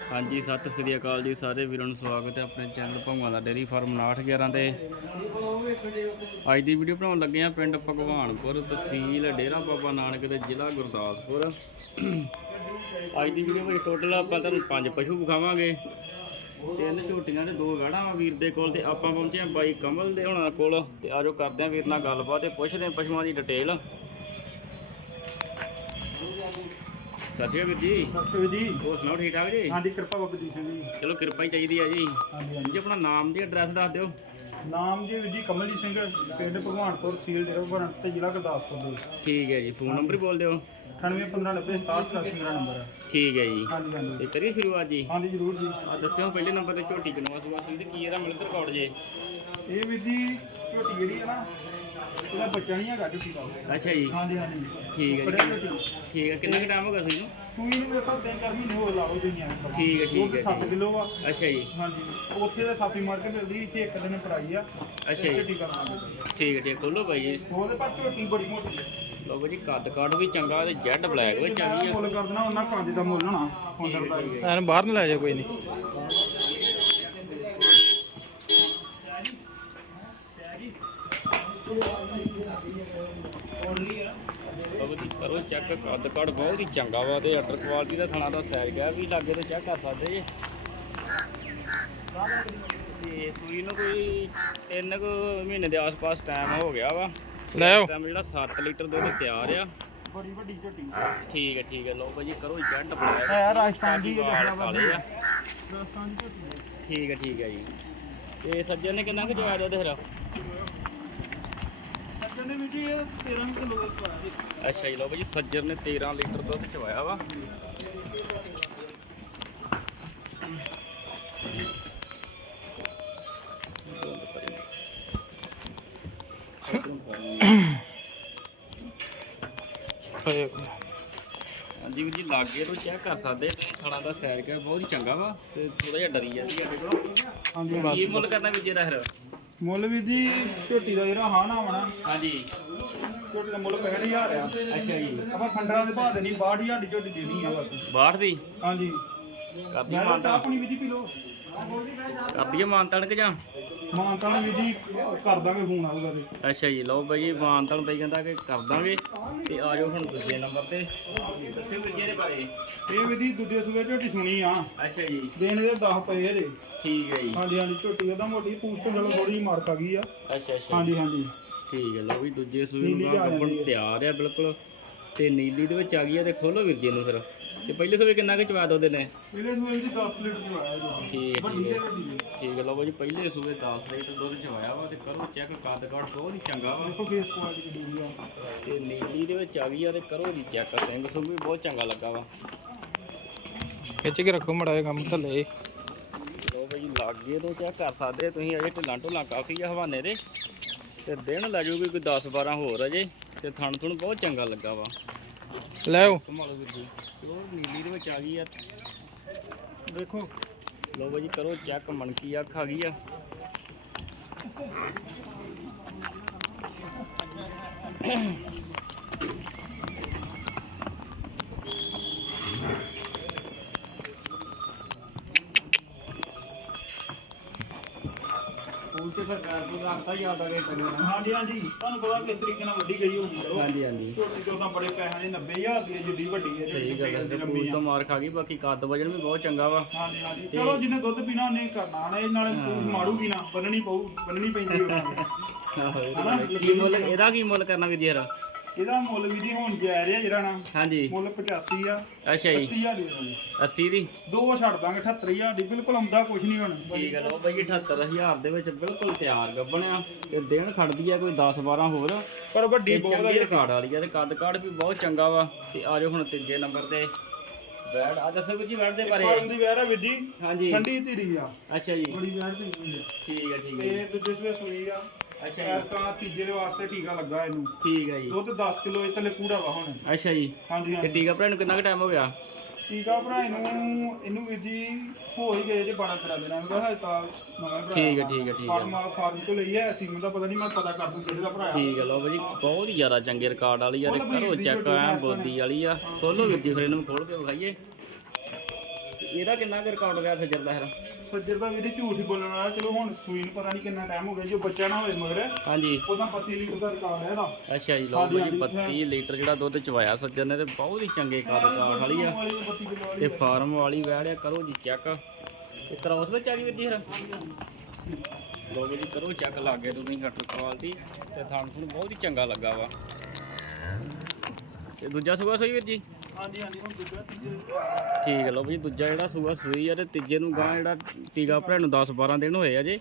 ਹਾਂਜੀ, ਸਤਿ ਸ੍ਰੀ ਅਕਾਲ ਜੀ, ਸਾਰੇ ਵੀਰਾਂ ਨੂੰ ਸਵਾਗਤ ਹੈ ਆਪਣੇ ਚੈਨਲ ਭੰਗਾਂ ਦਾ ਡੇਰੀ ਫਾਰਮ 911 ਤੇ। ਅੱਜ ਦੀ ਵੀਡੀਓ ਬਣਾਉਣ ਲੱਗੇ ਆ ਪਿੰਡ ਭਗਵਾਨਪੁਰ ਤਹਿਸੀਲ ਡੇਰਾ ਬਾਬਾ ਨਾਨਕ ਤੇ ਜ਼ਿਲ੍ਹਾ ਗੁਰਦਾਸਪੁਰ। ਅੱਜ ਦੀ ਵੀਡੀਓ ਵਿੱਚ ਟੋਟਲ ਆਪਾਂ ਤੁਹਾਨੂੰ ਪੰਜ ਪਸ਼ੂ ਵਿਖਾਵਾਂਗੇ। ਤਿੰਨ ਝੋਟੀਆਂ ਤੇ ਦੋ ਵੜਾ ਵਾ ਵੀਰ ਦੇ ਕੋਲ ਤੇ ਆਪਾਂ ਪਹੁੰਚੇ ਆ ਬਾਈ ਕਮਲ ਦੇ ਹੁਣਾਂ ਕੋਲ ਤੇ ਆਜੋ ਕਰਦੇ ਆ ਵੀਰ ਨਾਲ ਗੱਲਬਾਤ ਤੇ ਪੁੱਛਦੇ ਆ ਪਸ਼ੂਆਂ ਦੀ ਡਿਟੇਲ ਸਤਿ ਸ਼੍ਰੀ ਅਕਾਲ ਵੀਰ ਜੀ। ਨਮਸਤੇ ਜੀ। ਹੋਰ ਸੁਣਾਓ ਠੀਕ ਠਾਕ ਜੀ? ਹਾਂਜੀ ਕਿਰਪਾ ਬਾਬਾ ਜੀ ਸਿੰਘ ਜੀ ਚਲੋ ਕਿਰਪਾ ਹੀ ਚਾਹੀਦੀ ਆ ਜੀ। ਹਾਂਜੀ ਹਾਂਜੀ। ਜੀ ਆਪਣਾ ਨਾਮ ਤੇ ਐਡਰੈਸ ਦੱਸ ਦਿਓ। ਨਾਮ ਜੀ ਵੀਰ ਜੀ ਕਮਲਜੀਤ ਸਿੰਘ ਪਿੰਡ ਭਗਵਾਨਪੁਰ ਸੀਲ ਡੇਰਾ ਬਣ ਤੇ ਜ਼ਿਲ੍ਹਾ ਗੁਰਦਾਸਪੁਰ ਦੇ। ਠੀਕ ਹੈ ਜੀ ਫੋਨ ਨੰਬਰ ਹੀ ਬੋਲ ਦਿਓ। 9815906788 ਮੇਰਾ ਨੰਬਰ। ਹੈ ਠੀਕ ਹੈ ਜੀ। ਹਾਂਜੀ ਹਾਂਜੀ। ਤੇ ਕਰੀਏ ਸ਼ੁਰੂਆਤ ਜੀ? ਹਾਂਜੀ ਜ਼ਰੂਰ ਜੀ। ਆ ਦੱਸਿਓ ਪਹਿਲੇ ਨੰਬਰ ਤੇ ਝੋਟੀ ਕਿਨਵਾ ਸੁਆ ਸੀ ਤੇ ਕੀ ਇਹਦਾ ਮਿਲਕ ਰਿਕਾਰਡ ਜੇ? ਇਹ ਵੀਰ ਜੀ ਝੋਟੀ ਜਿਹੜੀ ਹੈ ਨਾ ਇਹਦਾ ਬੱਚਾ ਨਹੀਂ ਹੈਗਾ ਝੋਟੀ ਦਾ। ਅੱਛਾ ਜੀ। ਹਾਂਜੀ ਹਾਂਜੀ। ਠੀਕ ਹੈ ਜੀ। ਠੀਕ ਹੈ। ਕਿੰਨਾ ਕੁ ਟਾਈਮ ਹੋ ਗਿਆ ਸੀ ਨੂੰ ਸੂਈ ਨੂੰ ਵੇਖੋ ਤਿੰਨ ਚਾਰ ਮਹੀਨੇ ਹੋਰ ਲਾਓ ਦੁਨੀਆ ਨੂੰ ਠੀਕ ਹੈ, ਠੀਕ ਹੈ, 7 ਕਿਲੋ ਆ। ਅੱਛਾ ਜੀ। ਹਾਂਜੀ। ਉੱਥੇ ਦਾ ਥਾਪੀ ਮਾਰ ਕੇ ਮਿਲਦੀ ਇੱਥੇ ਇੱਕ ਦਿਨ ਪੜਾਈ ਆ। ਅੱਛਾ ਜੀ। ਝੋਟੀ ਕਰਨਾ ਠੀਕ ਹੈ ਠੀਕ ਹੈ। ਖੋਲੋ ਭਾਈ ਜੀ। ਉਹਦੇ ਪਰ ਝੋਟੀ ਬੜੀ ਮੋਟੀ ਹੈ ਲਓ ਜੀ ਕੱਦ ਕਾਠ ਵੀ ਚੰਗਾ ਤੇ ਜੈਡ ਬਲੈਕ ਵਿੱਚ ਆ ਗਈ ਆ। ਮੁੱਲ ਕਰਨਾ ਉਹਨਾਂ ਕਾਂਜੀ ਦਾ ਮੁੱਲ ਹੋਣਾ ਹੁੰਦਰ ਦਾ ਐਨ ਬਾਹਰ ਨੂੰ ਲੈ ਜਾ ਕੋਈ ਨਹੀਂ। ਕਰੋ ਚੈੱਕ ਕੱਦ ਕਾਠ ਬਹੁਤ ਹੀ ਚੰਗਾ ਵਾ ਤੇ ਅਟਰ ਕੁਆਲਿਟੀ ਦਾ ਥਣਾ ਦਾ ਸੈਰ ਗਿਆ ਵੀ ਲਾਗੇ ਤੇ ਚੈੱਕ ਕਰ ਸਕਦੇ ਜੀ। ਤੇ ਸੂਈ ਨੂੰ ਕੋਈ 3 ਕੁ ਮਹੀਨੇ ਦੇ ਆਸ-ਪਾਸ ਟਾਈਮ ਹੋ ਗਿਆ ਵਾ। ਲੈ ਆਓ। ਟਾਈਮ ਜਿਹੜਾ 7 ਲੀਟਰ ਦੁੱਧ ਤਿਆਰ ਆ। ਬੜੀ ਵੱਡੀ ਝੋਟੀ। ਠੀਕ ਹੈ ਠੀਕ ਹੈ ਲਓ ਭਾਜੀ ਕਰੋ ਜੈਡ ਬਲੈਕ ਹੈ ਰਾਜਸਥਾਨ ਦੀ ਰਾਜਸਥਾਨ ਦੀ ਝੋਟੀ। ਠੀਕ ਹੈ ਠੀਕ ਹੈ ਜੀ। ਤੇ ਸੱਜਣ ਨੇ ਕਿੰਨਾ ਕੁ ਜਵਾਇਆ ਦੁੱਧ ਫਿਰ? ਸੱਜਣ ਨੇ ਵੀ ਜੀ ਇਹ 13 ਕਿਲੋ ਦਾ ਜੀ ਅੱਛਾ ਜੀ, ਲਓ ਭਾਜੀ ਸੱਜਰ ਨੇ 13 ਲੀਟਰ ਦੁੱਧ ਚਵਾਇਆ ਵਾ। ਹਾਂਜੀ ਵੀਰ ਜੀ, ਲਾਗੇ ਤੋਂ ਚੈੱਕ ਕਰ ਸਕਦੇ ਤੁਸੀਂ ਥਣਾ ਦਾ ਸੈਰ ਗਿਆ ਬਹੁਤ ਚੰਗਾ ਵਾ, ਤੇ ਥੋੜਾ ਜਿਹਾ ਡਰੀ ਜਾਂਦੀ ਸਾਡੇ ਕੋਲ। ਹਾਂਜੀ ਕੀ ਮੁੱਲ ਕਰਨਾ ਵੀਰ ਜੀ ਫਿਰ? ਮੁੱਲ ਵੀ ਜੀ ਝੋਟੀ ਦਾ ਜਿਹੜਾ ਹਾਂ ਨਾ ਆਉਣਾ ਹਾਂਜੀ। ਝੋਟੀ ਦਾ ਮੁੱਲ 65000 ਆ। ਅੱਛਾ ਜੀ। ਆਪਾਂ ਖੰਡਰਾਂ ਦੇ ਭਾਅ ਦੇਣੀ 62000 ਦੀ ਝੋਟੀ ਦੇਣੀ ਆ ਬਸ। 62 ਦੀ? ਹਾਂਜੀ। ਕਰਦੀ ਮੈਂ ਮਾਨਤਾ ਚਾਹ ਪਾਣੀ ਵੀ ਜੀ ਪੀ ਲਓ। ਕਰਦੀ ਮਾਨਤਾਨ ਕਿ ਜਾਂ? ਮਾਨਤਾ ਨੇ ਵੀ ਜੀ ਕਰ ਦਾਂਗੇ ਫੋਨ ਆਊਗਾ ਤੇ। ਅੱਛਾ ਜੀ ਲਓ ਬਾਈ ਮਾਨਤਾਨ ਪਈ ਜਾਂਦਾ ਕਿ ਕਰ ਦਾਂਗੇ। ਤੇ ਆ ਜਾਓ ਹੁਣ ਦੂਜੇ ਨੰਬਰ ਤੇ। ਦੱਸਿਓ ਵੀਰ ਜੀ ਇਹਦੇ ਬਾਰੇ। ਇਹ ਵੀ ਜੀ ਦੂਜੇ ਸੂਏ ਝੋਟੀ ਸੁਣੀ ਆ। ਅੱਛਾ ਜੀ। ਦੇਣ ਦੇ 10 ਪਏ ਇਹਦੇ ਠੀਕ ਹੈ ਜੀ। ਹਾਂਜੀ ਹਾਂਜੀ ਝੋਟੀ ਉਹਦਾ ਮੋਟੀ ਪੂਛ ਤੋਂ ਚਲੋ ਥੋੜੀ ਜਿਹੀ ਮਾਰਕ ਆ ਗਈ ਆ। ਅੱਛਾ ਅੱਛਾ ਹਾਂਜੀ ਹਾਂਜੀ। ਠੀਕ ਹੈ ਲਓ ਵੀ ਦੂਜੇ ਸੂਈ ਨੀਲੀ ਨੂੰ ਆ ਗੱਬਣ ਜਾਂਦੀ ਹੈ। ਤਿਆਰ ਆ ਬਿਲਕੁਲ। ਤੇ ਨੀਲੀ ਦੇ ਵਿੱਚ ਆ ਗਈ ਆ ਤੇ ਖੋਲੋ ਵੀਰ ਜੀ ਨੂੰ ਫਿਰ। ਤੇ ਪਹਿਲੇ ਸੂਏ ਕਿੰਨਾ ਕੁ ਚਵਾ ਦੋ ਨੇ? ਇਹਦੇ ਸੂਏ ਵੀ 10 ਲੀਟਰ ਆਇਆ ਜੀ। ਠੀਕ ਹੈ ਠੀਕ ਹੈ। ਹੈ ਵੱਡੀ ਹੈ। ਠੀਕ ਹੈ ਲਓ ਜੀ ਪਹਿਲੇ ਸੂਏ 10 ਲੀਟਰ ਦੁੱਧ ਚਵਾਇਆ ਵਾ ਤੇ ਕਰੋ ਚੈੱਕ ਕੱਦ ਕਾਠ ਬਹੁਤ ਹੀ ਚੰਗਾ ਵਾ। ਦੇਖੋ ਫੇਸ ਕੁਆਲਿਟੀ ਕਿੰਨੀ ਆ। ਤੇ ਨੀਲੀ ਦੇ ਵਿੱਚ ਆ ਗਈ ਆ ਤੇ ਕਰੋ ਜੀ ਚੈੱਕ। ਸਿੰਘ ਸੁੰਗ ਵੀ ਬਹੁਤ ਚੰਗਾ ਲੱਗਾ ਵਾ। ਖਿੱਚ ਕੇ ਰੱਖੋ ਮੜਾ ਕੰਮ ਥੱਲੇ। ਲਾਗੇ ਤੋਂ ਚੈੱਕ ਕਰ ਸਕਦੇ ਤੁਸੀਂ ਅਜੇ ਢਿੱਲਾਂ ਢੁੱਲਾਂ ਕਾਫੀ ਆ ਹਵਾਨੇ ਦੇ। ਤੇ ਦਿਨ ਲੈ ਜਾਊਗੀ ਕੋਈ 10 12 ਹੋਰ ਅਜੇ ਤੇ ਥਣ ਥੁਣ ਬਹੁਤ ਚੰਗਾ ਲੱਗਾ ਵਾ। ਲੈ ਕਮਾਲੋ ਵੀਰ ਜੀ। ਪਿਓਰ ਨੀਲੀ ਦੇ ਵਿੱਚ ਆ ਗਈ ਆ। ਦੇਖੋ ਲੋ ਬਈ ਕਰੋ ਚੈੱਕ ਮਣਕੀ ਅੱਖ ਆ ਗਈ ਆ। ਰਾਖਤਾ ਯਾਦ ਆ ਗਏ ਤੈਨੂੰ ਹਾਂਜੀ ਹਾਂਜੀ। ਤੁਹਾਨੂੰ ਪਤਾ ਕਿਸ ਤਰੀਕੇ ਨਾਲ ਵੱਡੀ ਗਈ ਹੋਊਗੀ ਚਲੋ ਹਾਂਜੀ ਹਾਂਜੀ। ਝੋਟੀ ਤੋਂ ਤਾਂ ਬੜੇ ਪੈਸਿਆਂ ਦੀ 90000 ਦੀ ਹੈ, ਜਿੱਡੀ ਵੱਡੀ ਹੈ ਸਹੀ ਗੱਲ ਹੈ ਜਿਹੜੀ ਪੂਛ ਤੋਂ ਮਾਰ ਖਾ ਗਈ ਬਾਕੀ ਕੱਦ ਵਜਨ ਵੀ ਬਹੁਤ ਚੰਗਾ ਵਾ। ਹਾਂਜੀ ਹਾਂਜੀ। ਚਲੋ ਜਿਹਨੇ ਦੁੱਧ ਪੀਣਾ ਉਹਨੇ ਕਰਨਾ ਹਨਾ? ਇਹ ਨਾਲੇ ਪੂਛ ਮਾੜੂਗੀ ਨਾ ਬੰਨਣੀ ਪਊ ਬੰਨਣੀ ਪੈਂਦੀ ਹੋਊਗੀ ਕੀ ਮੁੱਲ ਇਹਦਾ ਕੀ ਮੁੱਲ ਕਰਨਾ ਵੀਰ ਜੀ ਯਾਰ ਇਹਦਾ ਮੁੱਲ ਵੀ ਜੀ ਹੁਣ ਜਾ ਰਿਹਾ ਜਿਹੜਾ ਨਾ ਹਾਂਜੀ। ਮੁੱਲ 85 ਆ ਅੱਛਾ ਜੀ। 80000 ਦੇ ਦਾਂਗੇ 80 ਦੀ? ਦੋ ਛੱਡ ਦਾਂਗੇ 78000 ਦੀ ਬਿਲਕੁਲ ਆਉਂਦਾ ਕੁਝ ਨਹੀਂ ਹੁਣ। ਠੀਕ ਹੈ ਲੋ ਬਈ 78000 ਦੇ ਵਿੱਚ ਬਿਲਕੁਲ ਤਿਆਰ ਗੱਬਣਿਆ ਤੇ ਦੇਣ ਖੜਦੀ ਆ ਕੋਈ 10 12 ਹੋਰ ਪਰ ਵੱਡੀ ਬਹੁਤ ਆ ਰਿਕਾਰਡ ਵਾਲੀ ਆ ਤੇ ਕੱਦ ਕਾੜ ਵੀ ਬਹੁਤ ਚੰਗਾ ਵਾ। ਤੇ ਆ ਜਾਓ ਹੁਣ ਤੀਜੇ ਨੰਬਰ ਤੇ। ਬੈਡ ਆ ਦੱਸੋ ਜੀ ਬੈਡ ਦੇ ਬਾਰੇ। ਫਾਰਮ ਦੀ ਵੈਰ ਆ ਵੀਰ ਜੀ। ਹਾਂਜੀ। ਠੰਡੀ ਧੀਰੀ ਆ। ਅੱਛਾ ਜੀ। ਬੜੀ ਵੈਰ ਧੀਰੀ ਆ। ਠੀਕ ਹੈ ਠੀਕ ਹੈ ਤੇ ਦੂਜੇ ਸਵੇ ਆ। ਅੱਛਾ ਐਰ ਜੀ। ਤਾਂ ਤੀਜੇ ਦੇ ਵਾਸਤੇ ਟੀਕਾ ਲੱਗਾ ਇਹਨੂੰ। ਠੀਕ ਹੈ ਜੀ। ਦੁੱਧ 10 ਕਿਲੋ ਇਹ ਥੱਲੇ ਕੂੜਾ ਵਾ ਹੁਣ। ਅੱਛਾ ਜੀ। ਹਾਂਜੀ ਤੇ ਹਾਂਜੀ ਟੀਕਾ ਭਰਾ ਨੂੰ ਕਿੰਨਾ ਕੁ ਟਾਈਮ ਹੋ ਗਿਆ? ਟੀਕਾ ਭਰਾ ਇਹਨੂੰ ਇਹਨੂੰ ਵੀਰ ਜੀ ਹੋ ਹੀ ਗਏ ਜੇ 12 ਕਰਾ ਦੇਣਾ ਇਹਨੂੰ ਹੈ ਤਾਂ ਨਵਾਂ ਭਰਾ ਠੀਕ ਹੈ ਠੀਕ ਹੈ ਠੀਕ ਹੈ। ਫਾਰਮ ਫਾਰਮ ਤੋਂ ਲਈ ਹੈ ਸੀਮ ਦਾ ਪਤਾ ਨਹੀਂ ਮੈਂ ਪਤਾ ਕਰ ਦੂੰ ਕਿਹੜੇ ਦਾ ਭਰਾ ਠੀਕ ਹੈ ਲੋ ਬਈ ਬਹੁਤ ਹੀ ਜ਼ਿਆਦਾ ਚੰਗੇ ਰਿਕਾਰਡ ਵਾਲੀ ਆ ਤੇ ਕਰੋ ਚੈੱਕ ਆ ਬੋਦੀ ਵਾਲੀ ਆ। ਖੋਲੋ ਵੀਰ ਜੀ ਫਿਰ ਇਹਨੂੰ ਖੋਲ ਕੇ ਵਿਖਾਈਏ। ਇਹਦਾ ਕਿੰਨਾ ਕੁ ਰਿਕਾਰਡ ਰਿਹਾ ਸੱਜਰ ਦਾ ਫਿਰ? ਸੱਜਰ ਦਾ ਵੀਰੇ ਝੂਠ ਹੀ ਬੋਲਣ ਵਾਲਾ। ਚਲੋ ਹੁਣ ਸੂਈ ਨੂੰ ਪਤਾ ਨਹੀਂ ਕਿੰਨਾ ਟਾਈਮ ਹੋ ਗਿਆ ਜੋ ਬੱਚਾ ਨਾ ਹੋਵੇ ਮਗਰ। ਹਾਂਜੀ। ਉਹਦਾ 32 ਲੀਟਰ ਦਾ ਰਿਕਾਰਡ ਹੈ ਇਹਦਾ। ਅੱਛਾ ਜੀ ਲਓ ਜੀ ਹਾਂਜੀ। 32 ਲੀਟਰ ਜਿਹੜਾ ਦੁੱਧ ਚਵਾਇਆ ਸੱਜਰ ਨੇ ਤੇ ਬਹੁਤ ਹੀ ਚੰਗੇ ਕੱਦ ਕਾਠ ਵਾਲੀ ਆ। 32 ਕਿਲੋ ਵਾਲੀ ਤੇ ਫਾਰਮ ਵਾਲੀ ਵੈੜ ਆ ਕਰੋ ਜੀ ਚੈੱਕ। ਤੇ ਕਰਾਉਸ ਵਿੱਚ ਆ ਗਈ ਵੀਰ ਜੀ ਫਿਰ। ਲਓ ਜੀ ਕਰੋ ਚੈੱਕ ਲਾਗੇ ਤੁਸੀਂ ਸ਼ਟਰ ਕੁਆਲਿਟੀ ਤੇ ਥਣ ਥਣ ਬਹੁਤ ਹੀ ਚੰਗਾ ਲੱਗਾ ਵਾ। ਤੇ ਦੂਜਾ ਸੂਆ ਸਹੀ ਵੀਰ ਜੀ? ਹਾਂਜੀ ਹਾਂਜੀ ਹੁਣ ਦੂਜਾ ਤੀਜੇ ਠੀਕ ਹੈ ਲਓ ਜੀ ਦੂਜਾ ਜਿਹੜਾ ਸੂਆ ਸੂਈ ਆ ਤੇ ਤੀਜੇ ਨੂੰ ਗਾਂ ਜਿਹੜਾ ਟੀਕਾ ਭਰਾ ਨੂੰ 10 12 ਦਿਨ ਹੋਏ ਆ ਜੇ।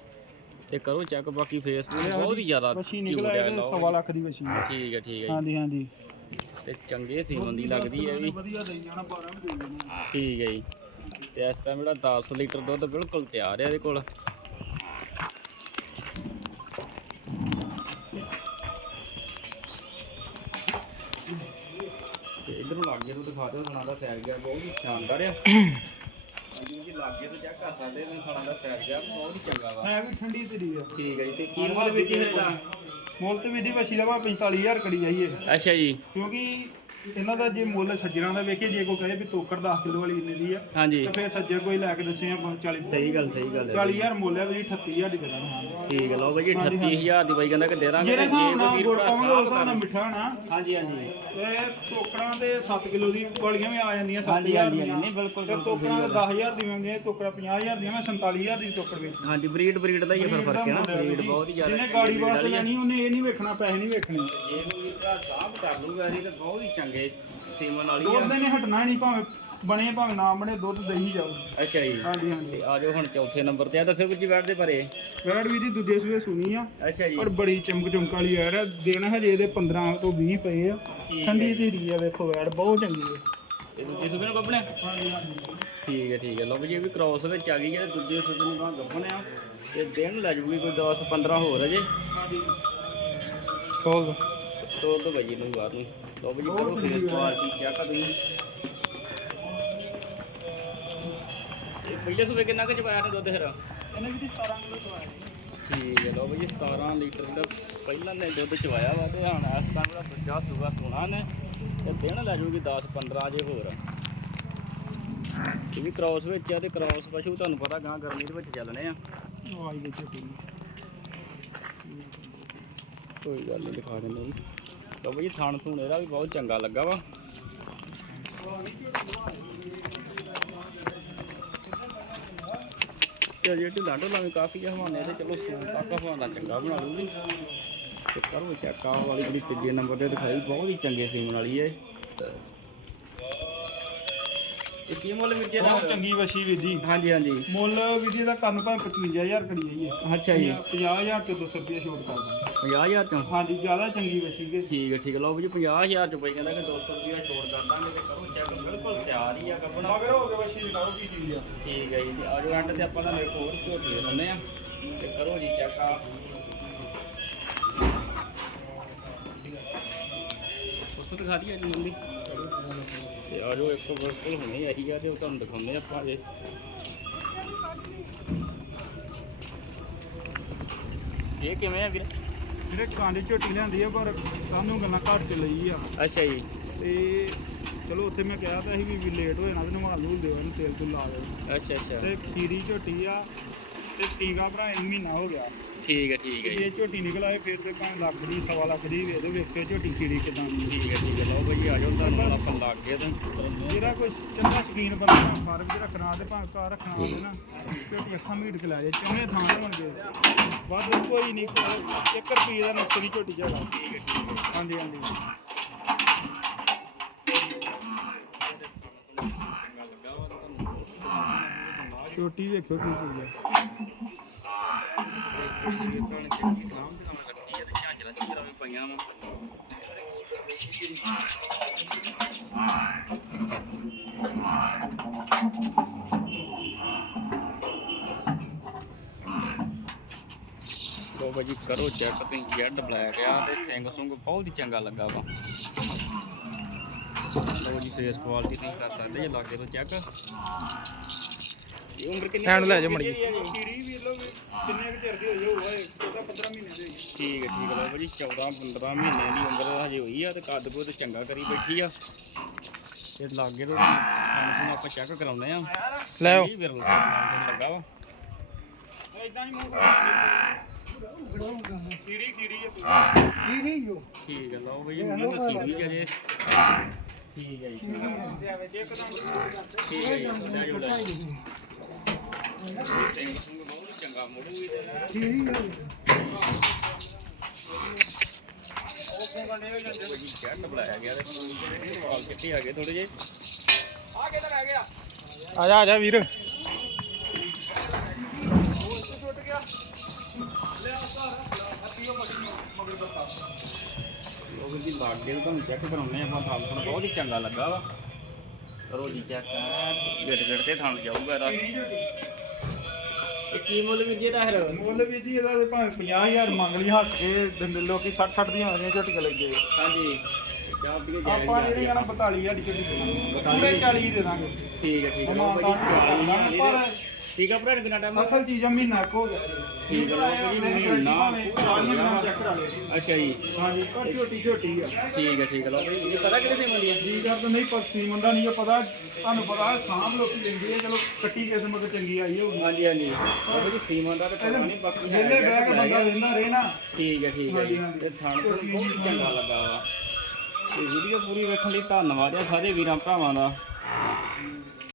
ਤੇ ਕਰੋ ਚੈੱਕ ਬਾਕੀ ਫੇਸਬੁੱਕ ਬਹੁਤ ਹੀ ਜ਼ਿਆਦਾ cute ਨਿਕਲ ਆਇਆ ਤੇ ਲਓ ਸਵਾ ਲੱਖ ਦੀ ਹੈ ਠੀਕ ਹੈ ਠੀਕ ਹੈ। ਹਾਂਜੀ ਹਾਂਜੀ। ਤੇ ਚੰਗੇ ਸੀਮਨ ਦੀ ਲੱਗਦੀ ਹੈ ਇਹ ਵੀ ਵਧੀਆ ਦੇਈ ਜਾਣਾ 12 ਵੀ ਦੇ ਦੇਣਾ ਠੀਕ ਹੈ ਜੀ। ਤੇ ਇਸ ਟਾਈਮ ਜਿਹੜਾ 10 ਲੀਟਰ ਦੁੱਧ ਬਿਲਕੁਲ ਤਿਆਰ ਹੈ ਇਹਦੇ ਕੋਲ। ਇਧਰ ਨੂੰ ਲੱਗ ਗਿਆ ਤੂੰ ਦਿਖਾ ਦਿਓ ਖਾਣਾ ਦਾ ਸੈਰ ਗਿਆ ਬਹੁਤ ਹੀ ਸ਼ਾਨਦਾਰ ਆ। ਜੀ ਲੱਗੇ ਤੋਂ ਚੈੱਕ ਕਰ ਸਕਦੇ ਨੇ ਖਾਣਾ ਦਾ ਸੈਰ ਗਿਆ ਬਹੁਤ ਹੀ ਚੰਗਾ ਵਾ। ਹੈ ਵੀ ਠੰਡੀ ਤੇਰੀ ਆ। ਠੀਕ ਹੈ ਜੀ ਤੇ ਕੀ ਮੁੱਲ ਵਿੱਚ ਇਹਦਾ ਮੁੱਲ ਤੇ ਵੀਡੀ ਵਸ਼ੀ ਦਾ ਵਾ 45000 ਕੜੀ ਜਾਈਏ ਅੱਛਾ ਜੀ। ਕਿਉਂਕਿ ਇਹਨਾਂ ਦਾ ਜੇ ਮੁੱਲ ਸੱਜਰਾਂ ਦਾ ਵੇਖੀਏ ਜੇ ਕੋਈ ਕਹੇ ਵੀ ਤੋਕੜ 10 ਕਿਲੋ ਵਾਲੀ ਇੰਨੇ ਦੀ ਆ ਹਾਂਜੀ। ਤੇ ਫਿਰ ਸੱਜਰ ਕੋਈ ਲੈ ਕੇ ਦੱਸੇ ਆ 40 ਸਹੀ ਗੱਲ ਸਹੀ ਗੱਲ ਹੈ 40000 ਮੁੱਲ ਹੈ ਵੀ 38000 ਦੀ ਦੇਣਾ ਠੀਕ ਲਓ ਬਾਈ ਜੀ 38000 ਦੀ ਬਾਈ ਕਹਿੰਦਾ ਕਿ ਦੇ ਦਾਂਗੇ ਜਿਹੜੇ ਹਿਸਾਬ ਨਾਲ ਗੁੜ ਪਾਉਂਗੇ ਉਸ ਹਿਸਾਬ ਨਾਲ ਮਿੱਠਾ ਨਾ। ਹਾਂਜੀ ਹਾਂਜੀ। ਤੇ ਟੋਕਰਾਂ ਦੇ 7 ਕਿਲੋ ਦੀ ਵਾਲੀਆਂ ਵੀ ਆ ਜਾਂਦੀਆਂ ਹਾਂਜੀ, 7000 ਹਾਂਜੀ, ਦੀਆਂ। ਨਹੀਂ, ਬਿਲਕੁਲ, ਤੇ ਟੋਕਰਾਂ ਦੇ 10000 ਦੀਆਂ ਹੁੰਦੀਆਂ ਟੋਕਰਾਂ 50000 ਦੀਆਂ ਮੈਂ 47000 ਦੀ ਟੋਕਰ ਵੇਚੀ। ਹਾਂਜੀ ਬਰੀਡ ਬਰੀਡ ਦਾ ਹੀ ਫਿਰ ਫ਼ਰਕ ਹੈ ਨਾ ਬਰੀਡ ਬਹੁਤ ਹੀ ਜ਼ਿਆਦਾ ਜਿਹਨੇ ਗਾੜੀ ਵਾਸਤੇ। ਲੈਣੀ ਉਹਨੇ ਇਹ ਨਹੀਂ ਵੇਖਣਾ ਪੈਸੇ ਨਹੀਂ ਵੇਖਣੇ। ਜੇ ਕੋਈ ਸਾਹਬ ਕਰ ਲੂਗਾ ਇਹਦੀ ਤਾਂ ਬਹੁਤ ਹੀ ਚੰਗੇ ਸੀਮਨ ਵਾਲੀ ਦੁੱਧ ਆ ਨੇ ਹਟਣਾ ਨਹੀਂ ਭਾਵੇਂ ਬਣੇ ਭਾਵੇਂ ਨਾ ਬਣੇ ਦੁੱਧ ਦੇਈ ਜਾਓ। ਅੱਛਾ ਜੀ। ਹਾਂਜੀ ਹਾਂਜੀ। ਤੇ ਆ ਜਾਓ ਹੁਣ ਚੌਥੇ ਨੰਬਰ ਤੇ। ਆ ਦੱਸੋ ਜੀ ਬੈਠ ਦੇ ਬਾਰੇ ਵੈੜ ਵੀ ਦੀ ਦੂਜੇ ਸੂਏ ਸੁਣੀ ਆ। ਅੱਛਾ ਜੀ। ਪਰ ਬੜੀ ਚਮਕ ਚਮਕ ਵਾਲੀ ਵੈੜ ਆ। ਦਿਨ ਹਜੇ ਇਹਦੇ 15 ਤੋਂ 20 ਪਏ ਆ। ਠੀਕ ਠੰਡੀ ਧੀਰੀ ਆ ਵੇਖੋ ਵੈੜ ਬਹੁਤ ਚੰਗੀ ਹੈ ਇਹ ਦੂਜੇ ਸੂਬੇ ਨੂੰ ਹਾਂਜੀ ਠੀਕ ਹੈ ਠੀਕ ਹੈ। ਲਓ ਵੀ ਜੀ ਇਹ ਵੀ ਕ੍ਰਾਸ ਵਿੱਚ ਆ ਗਈ ਤੇ ਦੂਜੇ ਸੂਬੇ ਨੂੰ ਗਾਂ ਗੱਪਣੇ ਆ। ਤੇ ਦਿਨ ਲੈ ਜੂਗੀ ਕੋਈ 10 15 ਹੋਰ ਅਜੇ। ਖੋਲ ਦੋ। ਤੋੜ ਦੋ ਭਾਈ ਨੂੰ ਬਾਹਰ ਨੂੰ। ਲਓ ਜੀ ਕਰੋ ਫੇਸ ਕੁਆਲਿਟੀ ਕਿਆ ਕਰ ਤੁਸੀਂ। ਇਹ ਪਹਿਲੇ ਸੂਬੇ ਕਿੰਨਾ ਕੁ ਚਪਾਇਆ ਨੇ ਦੁੱਧ ਫਿਰ? ਇਹਨੇ ਵੀ 17 ਕਿਲੋ ਦਵਾਇਆ ਠੀਕ ਹੈ ਲਓ ਬਈ 17 ਲੀਟਰ ਦਾ ਪਹਿਲਾਂ ਨੇ ਦੁੱਧ ਚਵਾਇਆ ਵਾ ਤੇ ਹੁਣ ਇਸ ਟਾਈਮ ਦਾ ਦੂਜਾ ਸੂਗਾ ਸੋਣਾ ਨੇ ਤੇ ਦਿਨ ਲੈ ਜੂਗੀ 10 15 ਜੇ ਹੋਰ। ਇਹ ਵੀ ਕ੍ਰਾਸ ਵਿੱਚ ਆ ਤੇ ਕ੍ਰਾਸ ਪਸ਼ੂ ਤੁਹਾਨੂੰ ਪਤਾ ਗਾਂ ਗਰਮੀ ਦੇ ਵਿੱਚ ਚੱਲਣੇ ਆ। ਆਈ ਛੋਟੀ ਕੋਈ ਗੱਲ ਨਹੀਂ ਦਿਖਾ ਦਿੰਦੇ ਜੀ ਬਈ, ਥਣ ਥੂਣ ਇਹਦਾ ਵੀ ਬਹੁਤ ਚੰਗਾ ਲੱਗਾ ਵਾ। ਤੇ ਜੇ ਢਿੱਲਾ ਢੋਲਾ ਵੀ ਕਾਫੀ ਆ ਹਵਾਨੇ ਤੇ, ਚਲੋ ਸੂਣ ਤੱਕ ਹਵਾਨਾ ਚੰਗਾ ਬਣਾ ਲੂਗੀ ਤੇ ਕਰੋ ਚੱਕਾ ਵਾਲੀ ਜਿਹੜੀ ਤੀਜੇ ਨੰਬਰ ਤੇ ਦਿਖਾਈ, ਬਹੁਤ ਹੀ ਚੰਗੇ ਸੀਮਨ ਵਾਲੀ ਹੈ ਇਹ ਕੀ ਮੁੱਲ ਵੀਰ ਜੀ ਬਹੁਤ ਦਾ ਚੰਗੀ ਵਸ਼ੀ ਵੀ ਜੀ। ਹਾਂਜੀ ਹਾਂਜੀ। ਮੁੱਲ ਵੀ ਜੀ ਦਾ ਕਰਨ ਭਾਵੇਂ 55000 ਕਰੀ ਜਾਈਏ। ਅੱਛਾ ਜੀ। 50000 ਤੇ 200 ਰੁਪਏ ਛੋਟ ਕਰ ਦਾਂਗੇ 50000 ਚੋਂ? ਹਾਂਜੀ ਜ਼ਿਆਦਾ ਚੰਗੀ ਵਸ਼ੀ ਕੇ ਠੀਕ ਹੈ ਠੀਕ ਹੈ। ਲਓ ਜੀ 50000 ਚ ਪਈ ਕਹਿੰਦਾ ਕਿ 200 ਰੁਪਇਆ ਛੋੜ ਕਰ ਦਾਂਗੇ ਤੇ ਕਰੋ ਚੈੱਕ ਬਿਲਕੁਲ ਤਿਆਰ ਹੀ ਆ ਕੱਪੜਾ ਮਗਰ ਹੋ ਕੇ ਵਸ਼ੀ ਦਿਖਾਓ ਕੀ ਚੀਜ਼ ਆ। ਠੀਕ ਹੈ ਜੀ ਤੇ ਆਜੋ ਐਂਡ ਤੇ ਆਪਾਂ ਤੁਹਾਨੂੰ ਇੱਕ ਹੋਰ ਝੋਟੀ ਦਿੰਦੇ ਆ। ਤੇ ਕਰੋ ਜੀ ਚੈੱਕ ਆ। ਫੋਟੋ ਦਿਖਾ ਦਈਏ ਜੀ ਮੰਦੀ ਤੇ ਆਜੋ ਇੱਕ ਬਿਲਕੁਲ ਹੁਣੇ ਆਹੀ ਆ ਤੇ ਉਹ ਤੁਹਾਨੂੰ ਦਿਖਾਉਂਦੇ ਆ ਆਪਾਂ ਜੇ ਇਹ ਕਿਵੇਂ ਆ ਵੀਰ? ਜਿਹੜੇ ਕਾਂਡੇ ਝੋਟੀ ਲਿਆਂਦੀ ਆ ਪਰ ਸਾਨੂੰ ਗੱਲਾਂ ਘੱਟ ਚ ਲਈ ਆ। ਅੱਛਾ ਜੀ। ਤੇ ਚਲੋ ਉੱਥੇ ਮੈਂ ਕਿਹਾ ਤਾਂ ਸੀ ਵੀ ਲੇਟ ਹੋ ਜਾਣਾ ਤੇ ਨਵਾ ਲੂਲ ਦਿਓ ਇਹਨੂੰ ਤੇਲ ਤੂਲ ਲਾ ਦਿਓ ਅੱਛਾ ਅੱਛਾ। ਤੇ ਖੀਰੀ ਝੋਟੀ ਆ ਤੇ ਭਰਾ ਮਹੀਨਾ ਹੋ ਗਿਆ। ਠੀਕ ਹੈ ਠੀਕ ਹੈ ਜੀ ਜੇ। ਝੋਟੀ ਨਿਕਲ ਆਏ ਫਿਰ ਤੇ ਭਾਵੇਂ ਲੱਖ ਦੀ ਸਵਾ ਲੱਖ ਦੀ ਵੇਖ ਝੋਟੀ ਖੀਰੀ ਕਿਦਾਂ ਦੀ। ਆ। ਠੀਕ ਹੈ ਠੀਕ ਹੈ ਲਓ ਭਾਈ ਆਜੋ ਤੁਹਾਨੂੰ ਹੁਣ ਆਪਾਂ ਲੱਗ ਗਏ ਤੇ। ਜਿਹੜਾ ਕੋਈ ਚੰਗਾ ਸ਼ਕੀਨ ਬੰਦਾ ਫਾਰਮ 'ਚ ਰੱਖਣਾ ਤੇ ਭਾਵੇਂ ਘਰ ਰੱਖਣਾ ਹੋਵੇ ਨਾ ਝੋਟੀ ਅੱਖਾਂ ਮੀਟ ਕੇ ਲੈ ਜਾਏ ਚੰਗੇ ਥਾਂ ਲਵਾਂਗੇ ਵੱਧ ਕੋਈ ਨਹੀਂ 1 ਰੁਪਏ ਦਾ ਨੁਕਸ ਨਹੀਂ ਝੋਟੀ ਜਗਾ ਠੀਕ ਹੈ ਠੀਕ ਹੈ। ਹਾਂਜੀ ਹਾਂਜੀ। ਚੰਗਾ ਲੱਗਾ ਵਾ ਤੁਹਾਨੂੰ ਛੋਟੀ ਵੇਖਿਓ ਕੀ ਚੀਜ਼ ਹੈ। ਲੋ ਭਾਜੀ ਕਰੋ ਚੈੱਕ ਤੁਸੀਂ ਜੈਡ ਬਲੈਕ ਆ ਤੇ ਸਿੰਗ ਸੁੰਗ ਬਹੁਤ ਹੀ ਚੰਗਾ ਲੱਗਾ ਵਾ। ਲੋ ਜੀ ਫੇਸ ਕੁਆਲਿਟੀ ਤੁਸੀਂ ਕਰ ਸਕਦੇ ਜੇ, ਲਾਗੇ ਤੋਂ ਚੈੱਕ ਉਮਰ ਕਿੰਨੀ ਲੈ ਜਾਓ ਮਾੜੀ ਜੀ? ਖੀਰੀ ਵੀ ਲੋ ਕਿੰਨੇ ਕੁ ਚਿਰ ਦੀ ਹੋਈ ਹੋਊਗਾ ਇਹ 15 ਮਹੀਨੇ ਦੀ ਹੋਈ ਠੀਕ ਹੈ ਠੀਕ ਹੈ ਲੋ ਭਾਜੀ 14 15 ਮਹੀਨਿਆਂ ਦੀ ਉਮਰ ਹਜੇ ਹੋਈ ਆ ਤੇ ਕੱਦ ਕੁੱਦ ਚੰਗਾ ਕਰੀ ਬੈਠੀ ਆ। ਤੇ ਲਾਗੇ ਤੋਂ ਸਾਨੂੰ ਆਪਾਂ ਚੈੱਕ ਕਰਾਉਂਦੇ ਆ। ਲੈ ਆਓ। ਕੀ ਵਿਰਲ ਲੱਗਾ ਵਾ। ਇਦਾਂ ਨਹੀਂ ਮੂੰਹ ਕੀੜੀ ਕੀੜੀ ਹੈ ਠੀਕ ਹੈ ਲਓ ਬਈ ਮੂੰਹ ਤਾਂ ਸੀੜੀ ਹੈ ਜੇ। ਠੀਕ ਹੈ ਜੀ। ਠੀਕ ਹੈ ਜੀ ਵੱਡਾ ਜੋੜਾ ਜੀ। ਬਹੁਤ ਆ ਗਏ ਜਾ, ਆ ਜਾ ਵੀਰ। ਉਹ ਵੀ ਲਾਗੇ ਤੋਂ ਤੁਹਾਨੂੰ ਚੈੱਕ ਕਰਾਉਣੇ ਆਪਾਂ ਥਾਂ ਤੁਹਾਨੂੰ ਬਹੁਤ ਹੀ ਚੰਗਾ ਲੱਗਾ ਵਾ। ਕਰੋ ਜੀ ਚੈੱਕ ਗਿੱਟ ਗਿੱਟ ਤੇ ਥਾਂ ਜਾਊਗਾ ਇਹਦਾ ਕੀ ਮੁੱਲ ਵੀ ਜੀ ਦਾ ਫਿਰ? ਮੁੱਲ ਵੀ ਜੀ ਇਹਦਾ ਭਾਵੇਂ 50000 ਮੰਗ ਲਈ ਹੱਸ ਕੇ ਦਿੰਦੇ ਲੋਕੀ 60 60 ਦੀਆਂ ਆਉਂਦੀਆਂ ਝੋਟੀਆਂ ਲੈਂਦੇ ਹਾਂਜੀ ਚਾਹ ਪੀ ਕੇ ਜਾਇਆ ਆਪਾਂ ਇਹਦੇ ਜਾਣਾ 42000 ਦੀ ਝੋਟੀ ਦੇ ਦਾਂਗੇ। 40 ਦੇ ਦਾਂਗੇ। ਠੀਕ ਹੈ ਠੀਕ ਹੈ। ਪਰ ਠੀਕ ਹੈ ਭਰਾ ਕਿੰਨਾ ਟਾਈਮ ਅਸਲ ਚੀਜ਼ ਆ ਮਹੀਨਾ ਕੁ ਹੋ ਗਿਆ ਠੀਕ ਲਓ ਜੀ ਮਹੀਨਾ ਮਹੀਨਾ ਚੈੱਕ ਕਰਾ ਲਿਆ ਅੱਛਾ ਜੀ। ਹਾਂਜੀ ਪਰ ਝੋਟੀ ਝੋਟੀ ਆ। ਠੀਕ ਹੈ ਠੀਕ ਹੈ ਲਓ ਭਾਈ ਇਹ ਪਤਾ ਕਿਹਦੇ ਤੇ ਮੰਦੀ ਹੈ ਜੀ ਕਰ ਤਾਂ ਨਹੀਂ ਪਰ ਸੀਮਨ ਦਾ ਨਹੀਂ ਪਤਾ ਤੁਹਾਨੂੰ ਪਤਾ ਸਾਂਭ ਲੋਕੀ ਲੈਂਦੇ ਆ। ਚਲੋ ਕੱਟੀ ਕਿਸਮ ਤੇ ਚੰਗੀ ਆਈ ਹੋਊਗੀ। ਹਾਂਜੀ ਹਾਂਜੀ। ਉਹ ਵੀ ਸੀਮਾ ਦਾ ਤਾਂ ਪਤਾ ਨਹੀਂ ਬਾਕੀ ਵਿਹਲੇ ਬਹਿ ਕੇ ਬੰਦਾ ਰਹਿੰਦਾ ਰਹੇ ਨਾ। ਠੀਕ ਹੈ ਠੀਕ ਹੈ ਜੀ। ਤੇ ਥਾਣ ਤੋਂ ਬਹੁਤ ਚੰਗਾ ਲੱਗਾ ਵਾ। ਤੇ ਵੀਡੀਓ ਪੂਰੀ ਵੇਖਣ ਲਈ ਧੰਨਵਾਦ ਆ ਸਾਰੇ ਵੀਰਾਂ ਭਰਾਵਾਂ ਦਾ।